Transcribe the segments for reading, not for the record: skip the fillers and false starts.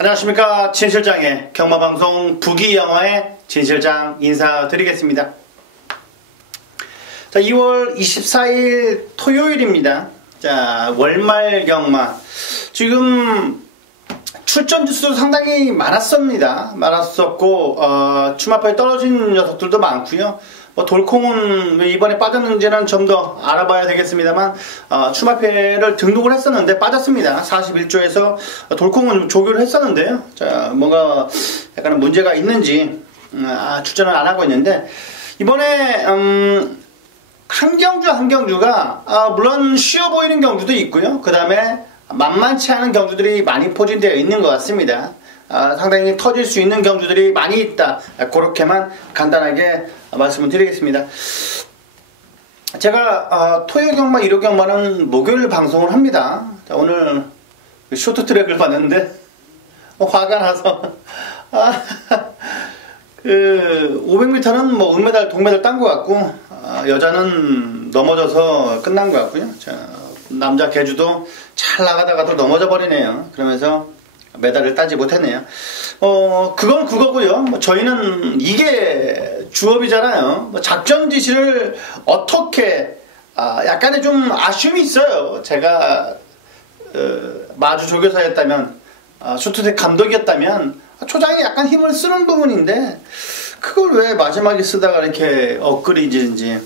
안녕하십니까. 진실장의 경마방송 부기영화의 진실장 인사드리겠습니다. 자, 2월 24일 토요일입니다. 자, 월말 경마. 지금 출전 주수도 상당히 많았었고 추마파에 떨어진 녀석들도 많고요. 돌콩은 왜 이번에 빠졌는지는 좀 더 알아봐야 되겠습니다만 추마패를 등록을 했었는데 빠졌습니다. 41조에서 돌콩은 조교를 했었는데요. 자, 뭔가 약간 문제가 있는지 출전을 안 하고 있는데, 이번에 한 경주가 물론 쉬워 보이는 경주도 있고요. 그 다음에 만만치 않은 경주들이 많이 포진되어 있는 것 같습니다. 상당히 터질 수 있는 경주들이 많이 있다. 그렇게만 간단하게 말씀을 드리겠습니다. 제가 토요일 경마, 일요 경마는 목요일 방송을 합니다. 자, 오늘 쇼트트랙을 봤는데 화가 나서 500m는 뭐 은메달, 동메달 딴 것 같고 여자는 넘어져서 끝난 것 같고요. 자, 남자 계주도 잘 나가다가도 넘어져 버리네요. 그러면서 메달을 따지 못했네요. 그건 그거고요. 저희는 이게 주업이잖아요. 작전 지시를 어떻게 약간의 좀 아쉬움이 있어요. 제가 마주 조교사였다면, 쇼트트랙 감독이었다면 초장에 약간 힘을 쓰는 부분인데, 그걸 왜 마지막에 쓰다가 이렇게 엇그리지는지.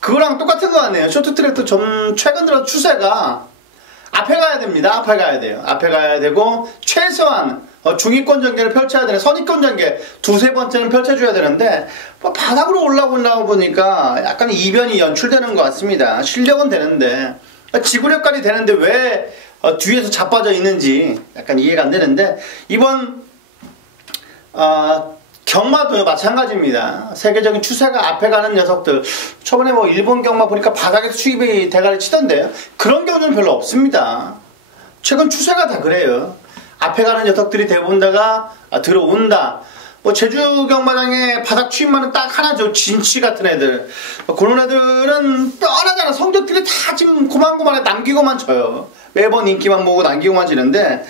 그거랑 똑같은 거 같네요. 쇼트트랙도 좀 최근 들어 추세가 앞에 가야 됩니다. 앞에 가야 돼요. 앞에 가야 되고, 최소한 중위권 전개를 펼쳐야 되는, 선위권 전개 두세 번째는 펼쳐줘야 되는데, 바닥으로 올라오려고 보니까 약간 이변이 연출되는 것 같습니다. 실력은 되는데, 지구력까지 되는데 왜 뒤에서 자빠져 있는지 약간 이해가 안 되는데, 이번 경마도 마찬가지입니다. 세계적인 추세가 앞에 가는 녀석들, 초반에 일본 경마 보니까 바닥에서 수입이 대가리 치던데요. 그런 경우는 별로 없습니다. 최근 추세가 다 그래요. 앞에 가는 녀석들이 대부분 다가 들어온다. 제주 경마장에 바닥 추입만은 딱 하나죠. 진치 같은 애들. 그런 애들은 뻔하잖아. 성적들이 다 지금 고만고만해 남기고만 쳐요. 매번 인기만 모으고 남기고만 지는데,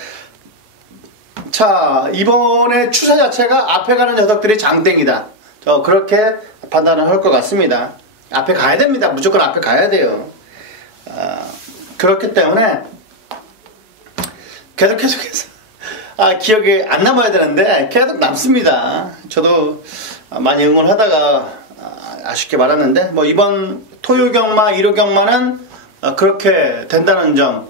자, 이번에 추세 자체가 앞에 가는 녀석들이 장땡이다. 그렇게 판단을 할 것 같습니다. 앞에 가야 됩니다. 무조건 앞에 가야 돼요. 그렇기 때문에 계속해서 기억에 안 남아야 되는데 계속 남습니다. 저도 많이 응원하다가 아쉽게 말았는데, 이번 토요 경마, 일요 경마는 그렇게 된다는 점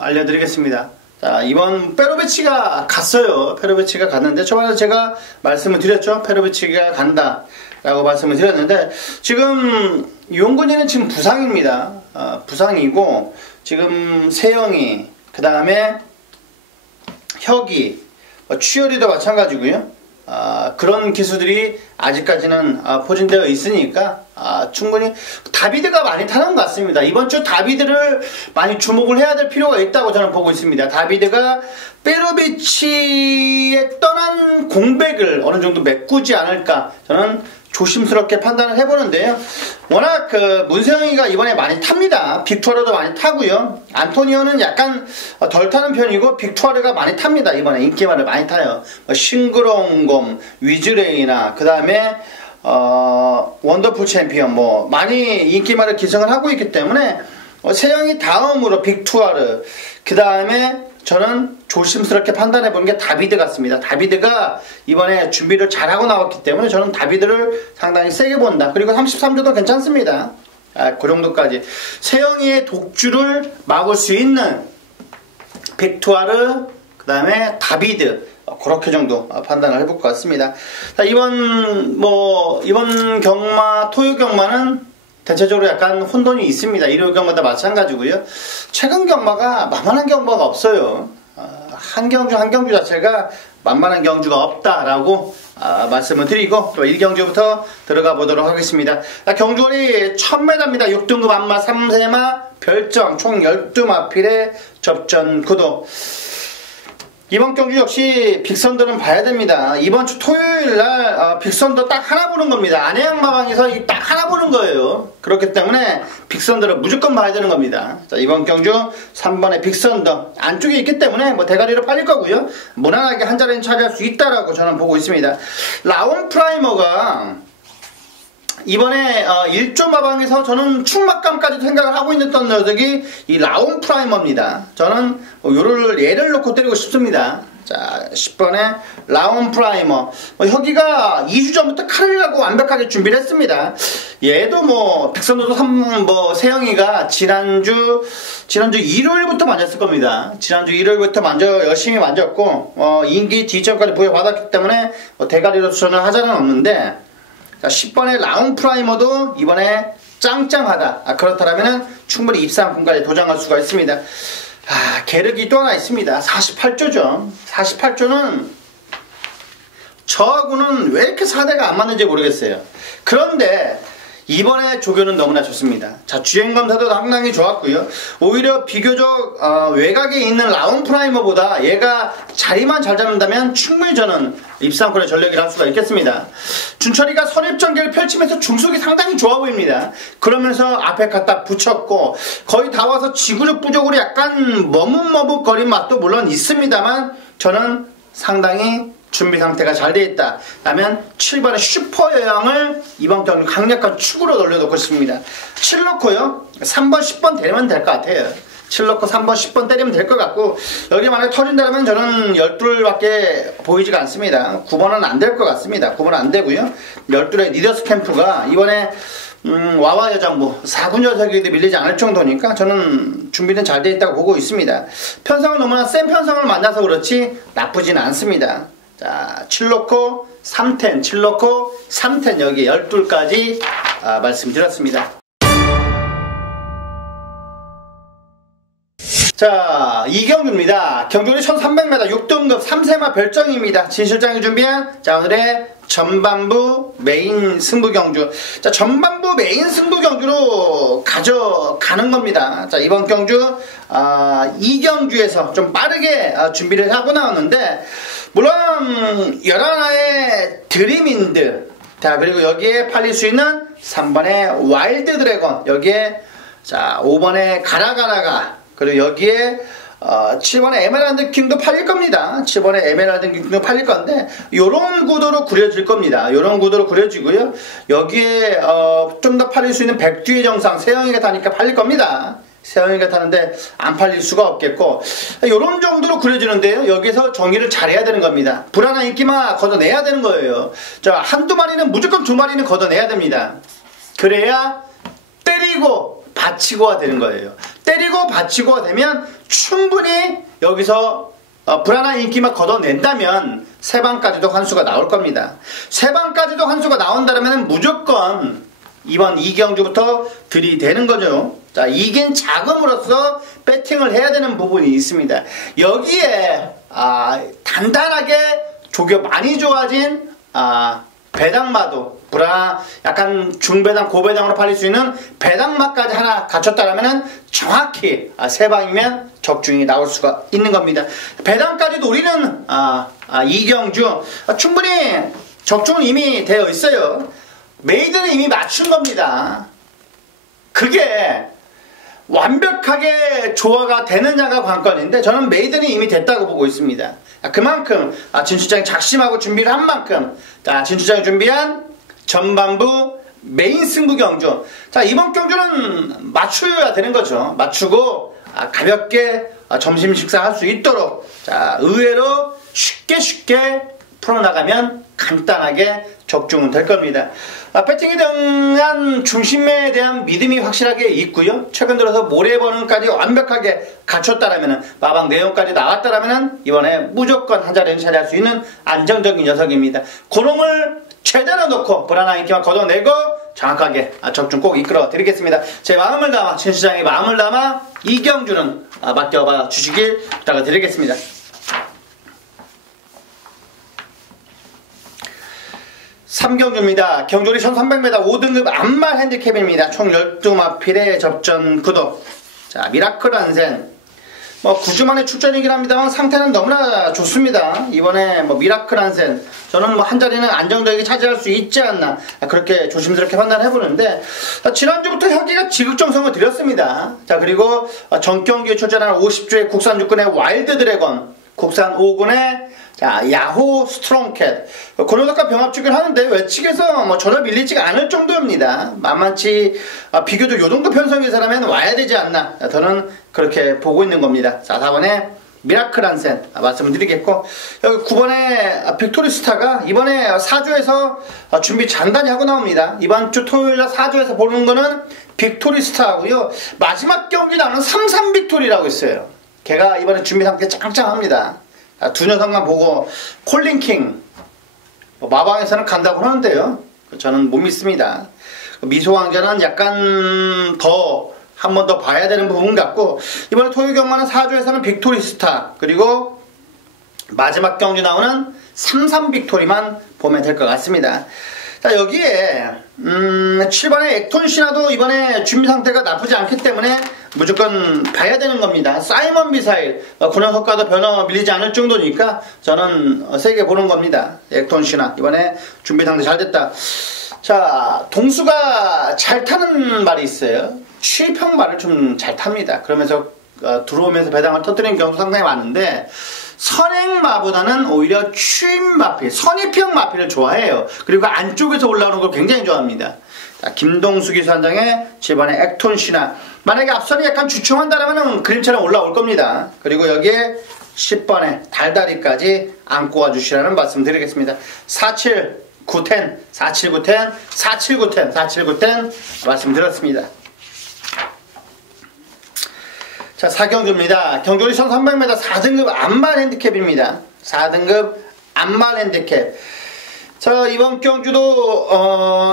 알려드리겠습니다. 자, 이번 페로비치가 갔어요. 페로비치가 갔는데, 초반에 제가 말씀을 드렸죠. 페로비치가 간다 라고 말씀을 드렸는데, 지금 용근이는 지금 부상입니다. 부상이고, 지금 세영이, 그 다음에 혁이, 취열이도 마찬가지고요. 그런 기수들이 아직까지는 포진되어 있으니까 충분히 다비드가 많이 타는 것 같습니다. 이번 주 다비드를 많이 주목을 해야 될 필요가 있다고 저는 보고 있습니다. 다비드가 페로비치에 떠난 공백을 어느 정도 메꾸지 않을까, 저는 조심스럽게 판단을 해보는데요. 워낙 문세영이가 이번에 많이 탑니다. 빅투아르도 많이 타고요. 안토니오는 약간 덜 타는 편이고, 빅투아르가 많이 탑니다. 이번에 인기말을 많이 타요. 싱그롱곰, 위즈레이나, 그 다음에 원더풀 챔피언, 많이 인기말을 기승을 하고 있기 때문에 세영이 다음으로 빅투아르, 그 다음에 저는 조심스럽게 판단해보는 게 다비드 같습니다. 다비드가 이번에 준비를 잘하고 나왔기 때문에 저는 다비드를 상당히 세게 본다. 그리고 33조도 괜찮습니다. 그 정도까지. 세영이의 독주를 막을 수 있는 빅투아르, 그 다음에 다비드, 그렇게 정도 판단을 해볼 것 같습니다. 자, 이번 경마, 토요 경마는 대체적으로 약간 혼돈이 있습니다. 일요 경마다 마찬가지고요. 최근 경마가 만만한 경마가 없어요. 한 경주 자체가 만만한 경주가 없다라고 말씀을 드리고, 또 1경주부터 들어가 보도록 하겠습니다. 경주월이 1000m입니다. 6등급 안마 3세마 별정 총 12마필의 접전 구도. 이번 경주 역시 빅선들은 봐야 됩니다. 이번 주 토요일날 빅선도 딱 하나 보는 겁니다. 안해양마방에서 딱 하나 타보는 거예요. 그렇기 때문에 빅선더를 무조건 봐야 되는 겁니다. 자, 이번 경주 3번의 빅선더 안쪽에 있기 때문에 뭐 대가리로 팔릴 거고요. 무난하게 한 자리는 차지할 수 있다라고 저는 보고 있습니다. 라온 프라이머가 이번에 1조 마방에서 저는 충막감까지 생각을 하고 있던 녀석이 이 라온 프라이머입니다. 저는 요를 예를 놓고 때리고 싶습니다. 자, 10번에 라온 프라이머. 혁이가 2주 전부터 칼을 갖고 완벽하게 준비를 했습니다. 얘도 뭐 백선도도 세영이가 지난주 일요일부터 만졌을 겁니다. 지난주 일요일부터 열심히 만졌고 인기 지점까지 부여받았기 때문에 대가리로 추천을 하자는 없는데, 자, 10번의 라온 프라이머도 이번에 짱짱하다. 그렇다면 충분히 입상권까지 도전할 수가 있습니다. 계륵이 또 하나 있습니다. 48조죠. 48조는 저하고는 왜 이렇게 사대가 안 맞는지 모르겠어요. 그런데 이번에 조교는 너무나 좋습니다. 자, 주행검사도 상당히 좋았고요. 오히려 비교적 외곽에 있는 라온 프라이머보다 얘가 자리만 잘 잡는다면 충분히 저는 입상권의 전력이라 할 수가 있겠습니다. 준철이가 선입전개를 펼치면서 중속이 상당히 좋아 보입니다. 그러면서 앞에 갖다 붙였고 거의 다 와서 지구력 부족으로 약간 머뭇머뭇거린 맛도 물론 있습니다만 저는 상당히 준비 상태가 잘 되어 있다. 라면 7번의 슈퍼 여왕을 이번 경기 강력한 축으로 돌려놓고 싶습니다. 7 넣고요. 3번, 10번 때리면 될 것 같아요. 7 넣고 3번, 10번 때리면 될 것 같고, 여기 만약에 터진다면 저는 12밖에 보이지가 않습니다. 9번은 안 될 것 같습니다. 9번은 안 되고요. 12의 리더스 캠프가 이번에 와와 여장부 4군 녀석에도 밀리지 않을 정도니까 저는 준비는 잘 되어 있다고 보고 있습니다. 편성을 너무나 센 편성을 만나서 그렇지 나쁘지는 않습니다. 자, 7 넣고 3텐, 7 넣고 3텐 여기 12까지 말씀드렸습니다. 자, 이경주입니다. 경주리 1300m 6등급 3세마 별정입니다. 진실장이 준비한 자, 오늘의 전반부 메인 승부 경주. 자, 전반부 메인 승부 경주로 가져가는 겁니다. 자, 이번 경주 이 경주에서 좀 빠르게 준비를 하고 나왔는데, 물론 11의 드림인드, 자, 그리고 여기에 팔릴 수 있는 3번의 와일드 드래곤, 여기에 자 5번의 가라가라가, 그리고 여기에 7번의 에메랄드 킹도 팔릴 겁니다. 7번의 에메랄드 킹도 팔릴 건데, 요런 구도로 구려질 겁니다. 요런 구도로 구려지고요. 여기에 좀 더 팔릴 수 있는 백두의 정상 세영이가 타니까 팔릴 겁니다. 세영이가 타는데 안 팔릴 수가 없겠고, 요런 정도로 구려지는데요. 여기서 정의를 잘해야 되는 겁니다. 불안한 인기만 걷어내야 되는 거예요. 자, 한두 마리는 무조건 두 마리는 걷어내야 됩니다. 그래야 때리고 받치고가 되는 거예요. 때리고 받치고가 되면 충분히 여기서 불안한 인기만 걷어낸다면 세 방까지도 한 수가 나올 겁니다. 세 방까지도 한 수가 나온다면 무조건 이번 이경주부터 들이대는 거죠. 자, 이긴 자금으로서 배팅을 해야 되는 부분이 있습니다. 여기에 단단하게 조교 많이 좋아진 배당마도 약간 중배당 고배당으로 팔릴 수 있는 배당마까지 하나 갖췄다라면 정확히 세 방이면 적중이 나올 수가 있는 겁니다. 배당까지 노리는 이경주 충분히 적중은 이미 되어 있어요. 메이드는 이미 맞춘 겁니다. 그게 완벽하게 조화가 되느냐가 관건인데 저는 메이드는 이미 됐다고 보고 있습니다. 그만큼 진출장이 작심하고 준비를 한 만큼, 자, 진출장이 준비한 전반부 메인 승부 경주. 자, 이번 경주는 맞춰야 되는 거죠. 맞추고 가볍게 점심 식사할 수 있도록, 자, 의외로 쉽게 풀어나가면 간단하게 적중은 될 겁니다. 배팅에 대한 중심에 대한 믿음이 확실하게 있고요. 최근 들어서 모래버능까지 완벽하게 갖췄다라면, 마방 내용까지 나왔다라면 이번에 무조건 한 자리는 차지할 수 있는 안정적인 녀석입니다. 그놈을 최대로 놓고 불안한 인기만 걷어내고 정확하게 적중 꼭 이끌어 드리겠습니다. 제 마음을 담아, 신시장의 마음을 담아 이경주는 맡겨봐 주시길 부탁을 드리겠습니다. 3경주입니다. 경주리 1300m 5등급 암말 핸디캡입니다. 총 12마필의 접전 구도. 자, 미라클 안센. 뭐 9주 만에 출전이긴 합니다만 상태는 너무나 좋습니다. 이번에 뭐 미라클 한센 저는 뭐 한 자리는 안정적이게 차지할 수 있지 않나 그렇게 조심스럽게 판단해 보는데 지난주부터 혁이가 지극정성을 들였습니다. 자 그리고 전 경기에 출전한 50주의 국산 육군의 와일드 드래곤, 국산 5군의 자 야호 스트롱캣 고노덕과 병합주긴 하는데 외측에서 뭐 전혀 밀리지가 않을 정도입니다. 만만치 비교적 요정도 편성의 사람은 와야 되지 않나 저는 그렇게 보고 있는 겁니다. 자 4번에 미라클 한센 말씀을 드리겠고 여기 9번에 빅토리 스타가 이번에 4주에서 준비 잔단히 하고 나옵니다. 이번 주 토요일날 4주에서 보는 거는 빅토리 스타하고요. 마지막 경기 나오는 3-3 빅토리라고 있어요. 걔가 이번에 준비 상태 짱짱합니다. 두 녀석만 보고 콜린킹 마방에서는 간다고 하는데요. 저는 못 믿습니다. 미소왕자는 약간 더 한 번 더 봐야 되는 부분 같고 이번에 토요 경마는 4주에서는 빅토리 스타 그리고 마지막 경기 나오는 3-3 빅토리만 보면 될 것 같습니다. 자 여기에 7번의 액톤 신화도 이번에 준비 상태가 나쁘지 않기 때문에 무조건 봐야 되는 겁니다. 사이먼 미사일 그 녀석과도 변화 밀리지 않을 정도니까 저는 세게 보는 겁니다. 액톤 신화 이번에 준비 상태 잘 됐다. 자 동수가 잘 타는 말이 있어요. 취평 말을 좀 잘 탑니다. 그러면서 들어오면서 배당을 터뜨리는 경우도 상당히 많은데 선행마보다는 오히려 추임마필, 선입형 마필을 좋아해요. 그리고 안쪽에서 올라오는 걸 굉장히 좋아합니다. 자, 김동수 기수한장의 7번의 액톤 신화 만약에 앞선이 약간 주춤한다면 그림처럼 올라올 겁니다. 그리고 여기에 10번의 달다리까지 안고 와주시라는 말씀 드리겠습니다. 47, 9텐, 47, 9텐, 47, 9텐, 47, 9텐 말씀 드렸습니다. 자 4경주입니다. 경주리 1300m 4등급 안말 핸디캡입니다. 4등급 안말 핸디캡. 자 이번 경주도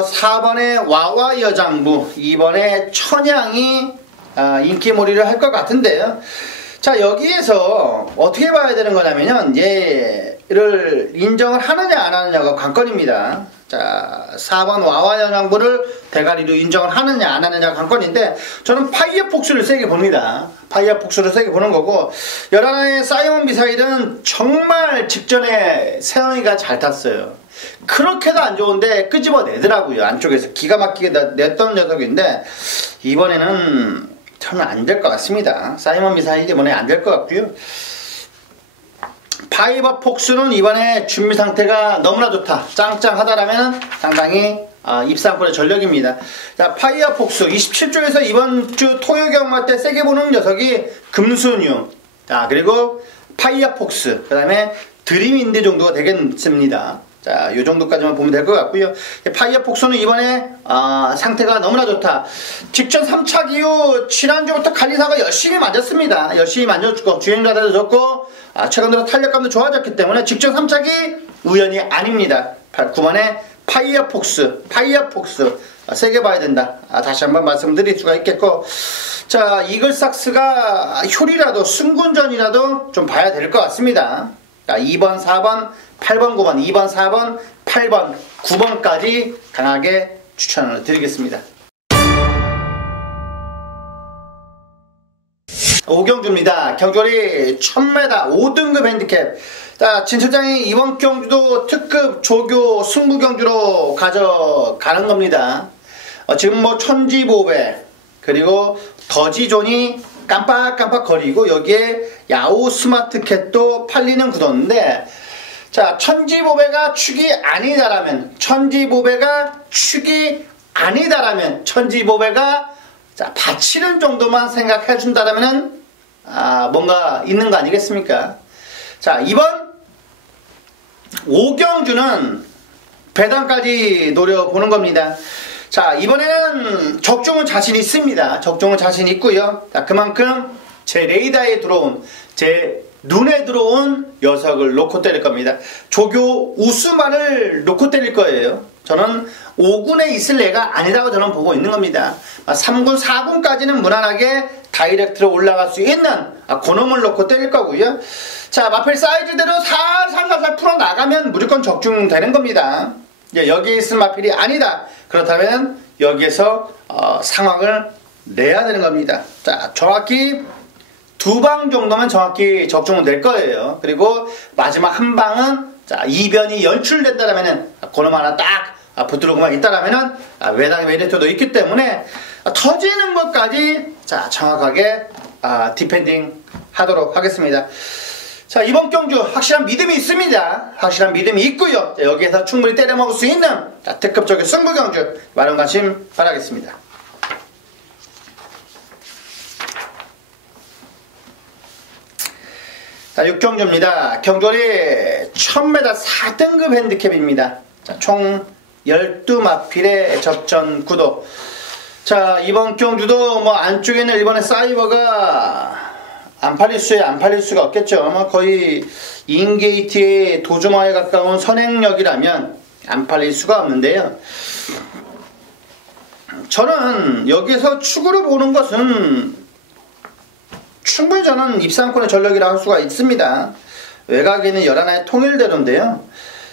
4번의 와와 여장부 2번의 천양이 인기몰이를 할 것 같은데요. 자 여기에서 어떻게 봐야 되는 거냐면요. 얘를 인정을 하느냐 안 하느냐가 관건입니다. 자 4번 와와 여장부를 대가리로 인정을 하느냐 안 하느냐가 관건인데 저는 파이어 폭스를 세게 봅니다. 파이어 폭스를 세게 보는 거고 11의 사이먼 미사일은 정말 직전에 세영이가 잘 탔어요. 그렇게도 안 좋은데 끄집어내더라고요. 안쪽에서 기가 막히게 냈던 녀석인데 이번에는 저는 안 될 것 같습니다. 사이먼 미사일이 이번에 안 될 것 같고요. 파이버 폭스는 이번에 준비 상태가 너무나 좋다. 짱짱하다라면 상당히 입상권의 전력입니다. 자, 파이어 폭스 27조에서 이번 주 토요 경마 때 세게 보는 녀석이 금순유. 자, 그리고 파이어 폭스. 그 다음에 드림인디 정도가 되겠습니다. 자, 요 정도까지만 보면 될 것 같고요. 파이어 폭스는 이번에 상태가 너무나 좋다. 직전 3차 기후 지난주부터 간이사가 열심히 만졌습니다. 열심히 만져주고 주행자들도 좋고 최근 들어 탄력감도 좋아졌기 때문에 직전 3차기 우연이 아닙니다. 9번에 파이어 폭스 세게 봐야 된다. 다시 한번 말씀드릴 수가 있겠고 자 이글삭스가 효리라도 승군전이라도 좀 봐야 될 것 같습니다. 자, 2번 4번 8번 9번 2번 4번 8번 9번까지 강하게 추천을 드리겠습니다. 5경주입니다. 경주리 1000m 5등급 핸디캡. 자, 진철장이 이번 경주도 특급 조교 승부 경주로 가져가는 겁니다. 지금 뭐 천지보배 그리고 더지존이 깜빡깜빡 거리고 여기에 야오 스마트캣도 팔리는 구도인데 자 천지보배가 축이 아니다라면 천지보배가 자 받치는 정도만 생각해 준다라면 뭔가 있는 거 아니겠습니까? 자 이번 5경주는 배당까지 노려보는 겁니다. 자 이번에는 적중은 자신 있습니다. 적중은 자신 있고요. 자 그만큼 제 레이더에 들어온 제 눈에 들어온 녀석을 놓고 때릴 겁니다. 조교 우스만을 놓고 때릴 거예요. 저는 5군에 있을 애가 아니라고 저는 보고 있는 겁니다. 3군 4군까지는 무난하게 다이렉트로 올라갈 수 있는 그놈을 놓고 때릴 거고요. 자 마필 사이즈대로 살살 풀어나가면 무조건 적중되는 겁니다. 여기에 있을 마필이 아니다. 그렇다면 여기에서 상황을 내야 되는 겁니다. 자 정확히 두 방 정도면 정확히 적중은 될 거예요. 그리고 마지막 한 방은 자, 이변이 연출된다라면은 그놈 하나 딱 붙들고만 있다라면은 외곽 메리트도 있기 때문에 터지는 것까지 자, 정확하게 디펜딩 하도록 하겠습니다. 자, 이번 경주 확실한 믿음이 있습니다. 확실한 믿음이 있고요. 여기에서 충분히 때려먹을 수 있는 특급적인 승부 경주 많은 관심 바라겠습니다. 자, 6경주입니다. 경주리 1000m 4등급 핸디캡입니다. 자, 총 12마필의 접전 구도. 자, 이번 경주도 뭐 안쪽에는 이번에 사이버가 안 팔릴 수가 없겠죠. 거의 인게이트의 도주마에 가까운 선행력이라면 안 팔릴 수가 없는데요. 저는 여기서 축으로 보는 것은 충분히 저는 입상권의 전력이라 할 수가 있습니다. 외곽에는 11하의 통일대로인데요.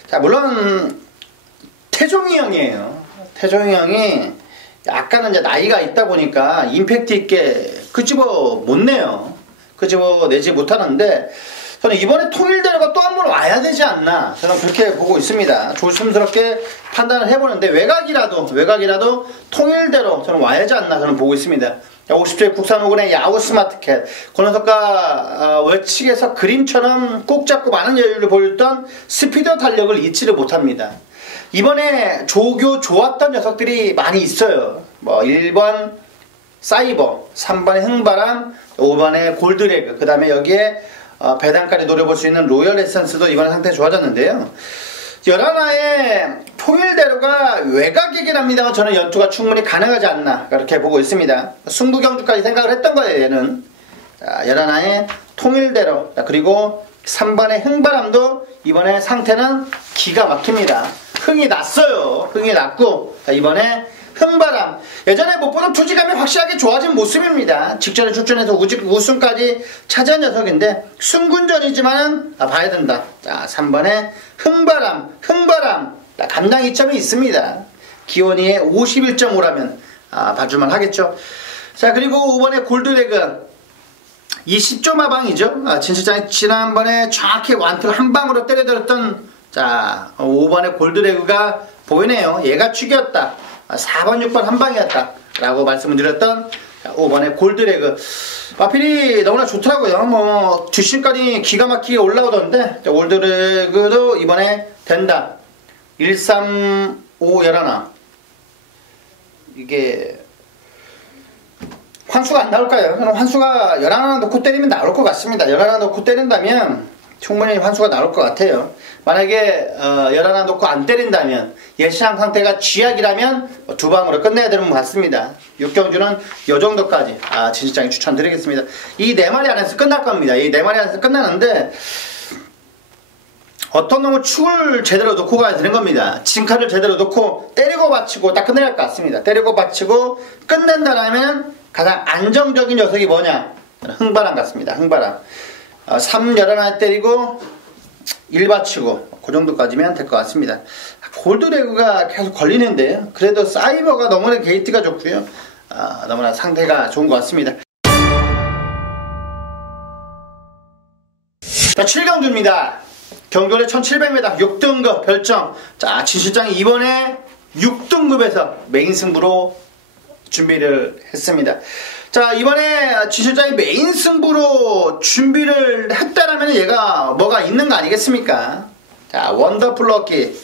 자, 물론 태종이 형이에요. 태종이 형이 약간은 이제 나이가 있다 보니까 임팩트 있게 끄집어 못 내요. 끄집어 내지 못하는데 저는 이번에 통일대로가 또 한 번 와야 되지 않나 저는 그렇게 보고 있습니다. 조심스럽게 판단을 해보는데 외곽이라도 통일대로 저는 와야지 않나 저는 보고 있습니다. 50세 국산호군의 야후 스마트캣 권호석과 외측에서 그림처럼 꼭 잡고 많은 여유를 보였던 스피드 달력을 잊지를 못합니다. 이번에 조교 좋았던 녀석들이 많이 있어요. 뭐 1번 사이버, 3번의 흥바람, 5번의 골드레그, 그 다음에 여기에 배당까지 노려볼 수 있는 로열 에센스도 이번에 상태 좋아졌는데요. 11하의 통일대로가 외곽이긴 합니다만 저는 연투가 충분히 가능하지 않나 그렇게 보고 있습니다. 승부경주까지 생각을 했던 거예요. 얘는 자, 11하의 통일대로, 그리고 3번의 흥바람도 이번에 상태는 기가 막힙니다. 흥이 났어요. 흥이 났고 자, 이번에 흥바람 예전에 못보던 투지감이 확실하게 좋아진 모습입니다. 직전에 출전해서 우승까지 차지한 녀석인데 승군전이지만은 봐야 된다. 자, 3번에 흥바람 감당 이점이 있습니다. 기온이 51.5라면 봐줄만 하겠죠. 자, 그리고 5번에 골드레그 20조 마방이죠. 진실장이 지난번에 정확히 완투를 한 방으로 때려들었던 자 5번의 골드레그가 보이네요. 얘가 축이었다. 4번 6번 한 방이었다 라고 말씀을 드렸던 5번의 골드레그 마필이 너무나 좋더라고요. 뭐 뒷심까지 기가 막히게 올라오던데 골드레그도 이번에 된다. 135 11하 이게 환수가 안 나올까요? 저는 환수가 11하나 놓고 때리면 나올 것 같습니다. 11하나 놓고 때린다면 충분히 환수가 나올 것 같아요. 만약에 11하나 놓고 안 때린다면 예시상 상태가 쥐약이라면 두 방으로 끝내야 되는 것 같습니다. 6경주는 이 정도까지 진실장이 추천드리겠습니다. 이 4마리 안에서 끝날 겁니다. 이 4마리 안에서 끝나는데 어떤 놈은 축을 제대로 놓고 가야 되는 겁니다. 진카를 제대로 놓고 때리고 받치고 딱 끝내야 할 것 같습니다. 때리고 받치고 끝낸다라면 가장 안정적인 녀석이 뭐냐? 흥바람 같습니다. 흥바람 3 11하나 때리고 1 받치고 그 정도까지면 될 것 같습니다. 골드레그가 계속 걸리는데 그래도 사이버가 너무나 게이트가 좋고요. 너무나 상태가 좋은 것 같습니다. 자, 7경주입니다. 경주의 1700m 6등급 별정. 자, 진실장이 이번에 6등급에서 메인 승부로 준비를 했습니다. 자, 이번에 진실장이 메인 승부로 준비를 했다라면 얘가 뭐가 있는 거 아니겠습니까? 자, 원더풀 럭키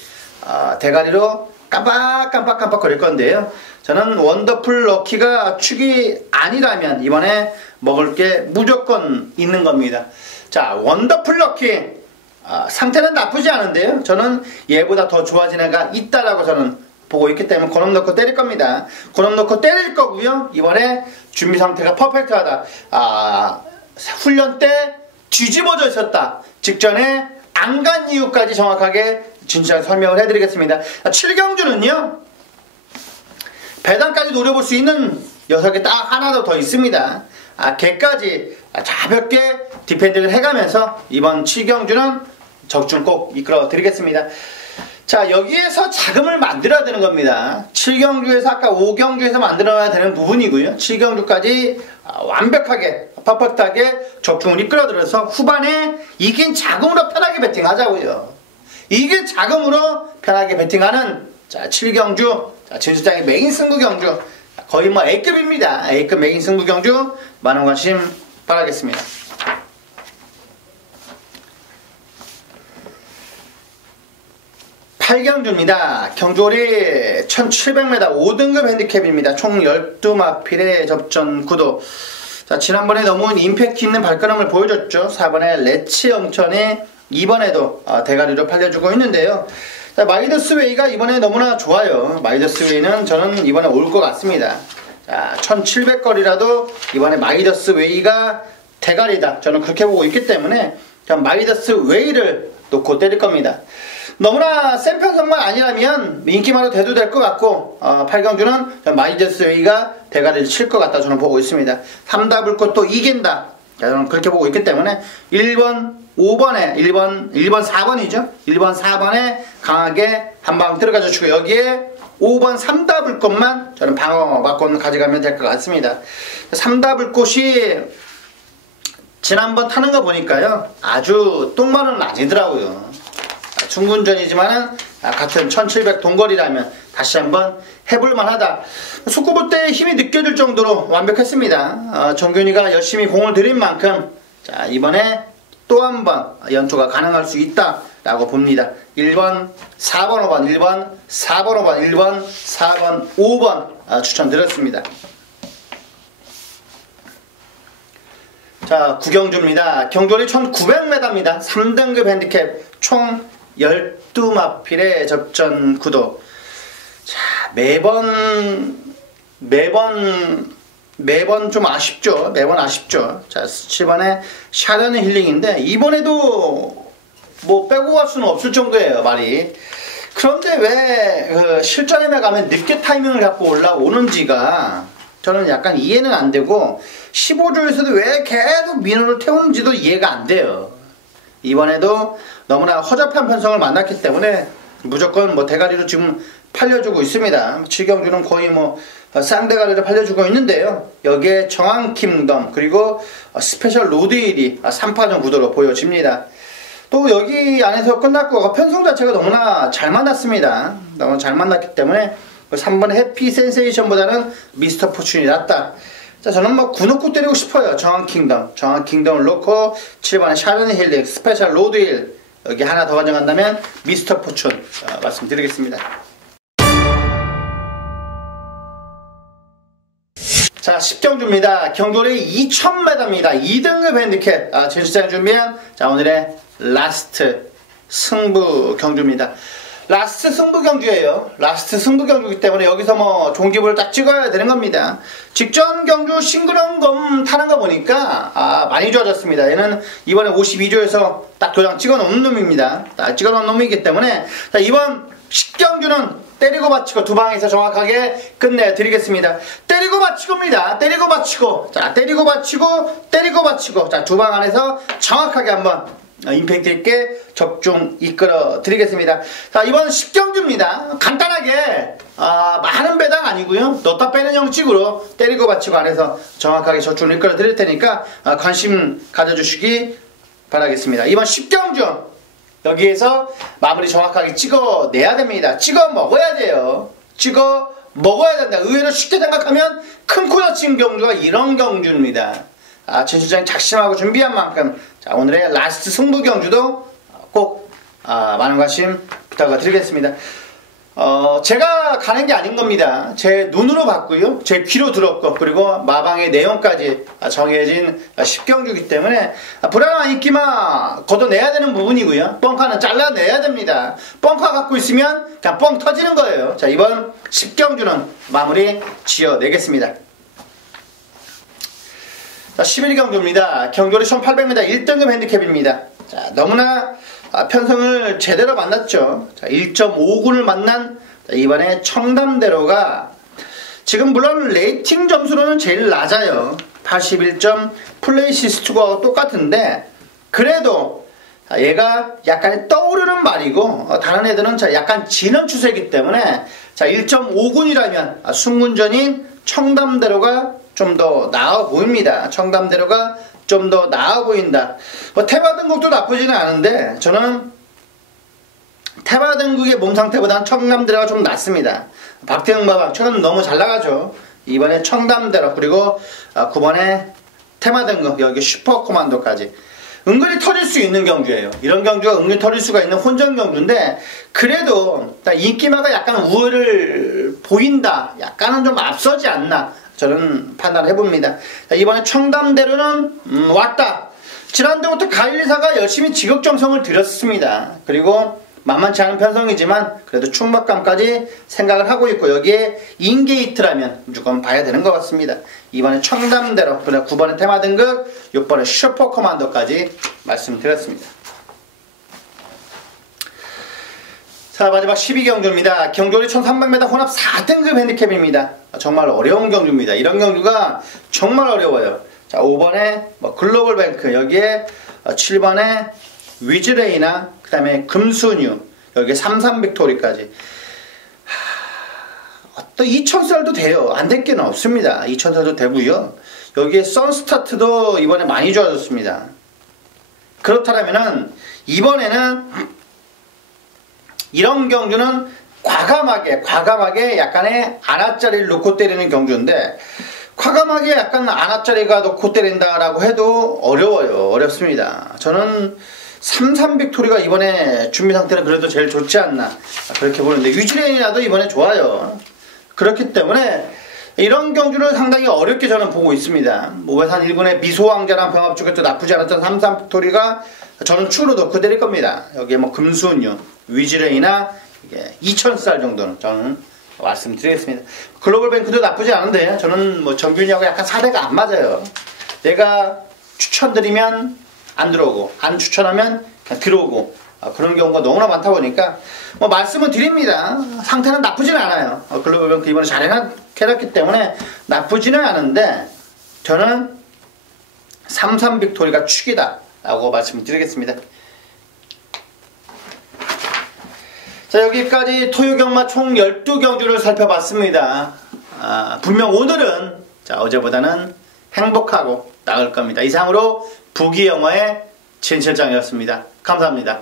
대가리로 깜빡깜빡 거릴 건데요. 저는 원더풀 럭키가 축이 아니라면 이번에 먹을 게 무조건 있는 겁니다. 자, 원더풀 럭키 상태는 나쁘지 않은데요. 저는 얘보다 더 좋아진 애가 있다라고 저는 보고 있기 때문에 그놈 넣고 때릴 겁니다. 그놈 넣고 때릴 거고요. 이번에 준비 상태가 퍼펙트하다. 훈련 때 뒤집어져 있었다. 직전에 안 간 이유까지 정확하게 진짜 설명을 해드리겠습니다. 7경주는요. 배당까지 노려볼 수 있는 녀석이 딱 하나 더 있습니다. 걔까지 가볍게 디펜딩을 해가면서 이번 7경주는 적중 꼭 이끌어 드리겠습니다. 자, 여기에서 자금을 만들어야 되는 겁니다. 7경주에서 아까 5경주에서 만들어야 되는 부분이고요. 7경주까지 완벽하게 팍팍하게 적중을 이끌어들어서 후반에 이긴 자금으로 편하게 배팅하자고요. 이긴 자금으로 편하게 배팅하는 자 7경주 자, 진수장의 메인 승부 경주 거의 뭐 A급입니다. A급 메인 승부 경주 많은 관심 바라겠습니다. 8경주입니다. 경주홀이 1700m 5등급 핸디캡입니다. 총 12마필의 접전 구도. 자, 지난번에 너무 임팩트 있는 발걸음을 보여줬죠. 4번에 레츠 영천이 이번에도 대가리로 팔려주고 있는데요. 자, 마이더스웨이가 이번에 너무나 좋아요. 마이더스웨이는 저는 이번에 올 것 같습니다. 자, 1700거리라도 이번에 마이더스웨이가 대가리다. 저는 그렇게 보고 있기 때문에 마이더스웨이를 놓고 때릴 겁니다. 너무나 센 편성만 아니라면 인기만으로 돼도 될 것 같고 8경주는 마이더스웨이가 대가리를 칠 것 같다 저는 보고 있습니다. 3답을 또 이긴다. 저는 그렇게 보고 있기 때문에 1번, 5번에 1번 4번이죠. 1번 4번에 강하게 한방 들어가 주시고 여기에 5번 3답을 것만 저는 방어 바꿔 가져가면 될 것 같습니다. 3답을 꽃이 지난번 타는 거 보니까요 아주 똥만은 아니더라고요. 중군전이지만은 같은 1700 동거리라면 다시 한번 해볼만 하다. 속구부 때 힘이 느껴질 정도로 완벽했습니다. 정균이가 열심히 공을 들인 만큼 자 이번에 또 한 번 연초가 가능할 수 있다 라고 봅니다. 1번 4번 5번 1번 4번 5번 1번 4번 5번 추천드렸습니다. 자 9경주입니다. 경주홀이 1900m입니다. 3등급 핸디캡 총 12마필의 접전 구도. 자, 매번 좀 아쉽죠. 매번 아쉽죠. 자, 7번에 샤르네 힐링인데, 이번에도 뭐 빼고 갈 수는 없을 정도예요, 말이. 그런데 왜, 실전에 가면 늦게 타이밍을 갖고 올라오는지가 저는 약간 이해는 안 되고, 15조에서도 왜 계속 민호를 태우는지도 이해가 안 돼요. 이번에도 너무나 허접한 편성을 만났기 때문에 무조건 뭐 대가리로 지금 팔려주고 있습니다. 7경주는 거의 뭐 쌍대가리를 팔려주고 있는데요. 여기에 정황킹덤 그리고 스페셜 로드힐이 3파전 구도로 보여집니다. 또 여기 안에서 끝났고 편성 자체가 너무나 잘 만났습니다. 너무 잘 만났기 때문에 3번 해피 센세이션보다는 미스터 포춘이 낫다. 자, 저는 뭐 9놓고 때리고 싶어요. 정황킹덤을 놓고 7번에 샤르네 힐링 스페셜 로드힐 여기 하나 더 가져간다면 미스터 포춘 말씀드리겠습니다. 자 10경주입니다. 경주홀이 2000m입니다. 2등급 핸디캡 제주장이 준비한 자 오늘의 라스트 승부 경주입니다. 라스트 승부 경주예요. 라스트 승부 경주이기 때문에 여기서 뭐 종기부를 딱 찍어야 되는 겁니다. 직전 경주 싱글원검 타는 거 보니까 많이 좋아졌습니다. 얘는 이번에 52조에서 딱 도장 찍어 놓은 놈입니다. 딱 찍어 놓은 놈이기 때문에 자 이번 10경주는 때리고 받치고 두 방에서 정확하게 끝내드리겠습니다. 때리고 받치고입니다. 때리고 받치고 자 때리고 받치고 자 두 방 안에서 정확하게 한번 임팩트 있게 적중 이끌어 드리겠습니다. 자 이번 10경주입니다. 간단하게 많은 배당 아니고요 넣다 빼는 형식으로 때리고 받치고 안에서 정확하게 적중을 이끌어 드릴 테니까 관심 가져주시기 바라겠습니다. 이번 10경주 여기에서 마무리 정확하게 찍어내야 됩니다. 찍어 먹어야 돼요. 찍어 먹어야 된다. 의외로 쉽게 생각하면 큰 코 다친 경주가 이런 경주입니다. 진수장이 작심하고 준비한 만큼 자, 오늘의 라스트 승부 경주도 꼭 많은 관심 부탁드리겠습니다. 제가 가는 게 아닌 겁니다. 제 눈으로 봤고요. 제 귀로 들었고 그리고 마방의 내용까지 정해진 10경주이기 때문에 불안한 인기만 걷어내야 되는 부분이고요. 뻥카는 잘라내야 됩니다. 뻥카 갖고 있으면 그냥 뻥 터지는 거예요. 자 이번 10경주는 마무리 지어내겠습니다. 자 11경주입니다. 경주홀이 1800m 1등급 핸디캡입니다. 자 너무나 편성을 제대로 만났죠. 자 1.5군을 만난 이번에 청담대로가 지금 물론 레이팅 점수로는 제일 낮아요. 81점 플레이시스트하고 똑같은데 그래도 얘가 약간 떠오르는 말이고 다른 애들은 약간 지는 추세이기 때문에 자 1.5군이라면 순군전인 청담대로가 좀 더 나아 보입니다. 청담대로가 좀 더 나아 보인다. 테마 등극도 나쁘지는 않은데 저는 테마 등극의 몸 상태보다는 청담대로가 좀 낫습니다. 박태영 마방 최근 너무 잘 나가죠. 이번에 청담대로 그리고 9번에 테마 등극 여기 슈퍼코만도까지 은근히 터질 수 있는 경주예요. 이런 경주가 은근히 터질 수가 있는 혼전 경주인데 그래도 인기마가 약간 우위를 보인다. 약간은 좀 앞서지 않나 저는 판단을 해봅니다. 이번에 청담대로는 왔다. 지난주부터 가일리사가 열심히 지극정성을 들였습니다. 그리고 만만치 않은 편성이지만 그래도 충박감까지 생각을 하고 있고 여기에 인게이트라면 무조건 봐야 되는 것 같습니다. 이번에 청담대로 그리고 9번에 테마 등극 6번에 슈퍼커만도까지 말씀드렸습니다. 자 마지막 12경주입니다. 경주리 1300m 혼합 4등급 핸디캡입니다. 정말 어려운 경주입니다. 이런 경주가 정말 어려워요. 자 5번에 글로벌 뱅크 여기에 7번에 위즈레이나 그 다음에 금순유 여기에 33빅토리까지 또 2000살도 돼요. 안 될 게는 없습니다. 2000살도 되고요. 여기에 선스타트도 이번에 많이 좋아졌습니다. 그렇다면은 이번에는 이런 경주는 과감하게 약간의 안아짜리를 놓고 때리는 경주인데 과감하게 약간 안아짜리가 놓고 때린다라고 해도 어렵습니다. 저는 33빅토리가 이번에 준비 상태는 그래도 제일 좋지 않나 그렇게 보는데 위즈레인이라도 이번에 좋아요. 그렇기 때문에 이런 경주를 상당히 어렵게 저는 보고 있습니다. 모베산 1군의 미소왕자랑 병합 쪽에도 나쁘지 않았던 33빅토리가 저는 추로 놓고 때릴 겁니다. 여기에 금수은유, 위즈레이나 2000살 정도는 저는 말씀드리겠습니다. 글로벌 뱅크도 나쁘지 않은데 저는 정균이하고 약간 사대가 안 맞아요. 내가 추천드리면 안 들어오고 안 추천하면 그냥 들어오고 그런 경우가 너무나 많다 보니까 말씀을 드립니다. 상태는 나쁘지는 않아요. 글로벌 뱅크 이번에 잘 해놨기 때문에 나쁘지는 않은데 저는 33빅토리가 축이다 라고 말씀을 드리겠습니다. 자 여기까지 토요경마 총 12경주를 살펴봤습니다. 분명 오늘은 어제보다는 행복하고 나을 겁니다. 이상으로 부기영화의 진실장이었습니다. 감사합니다.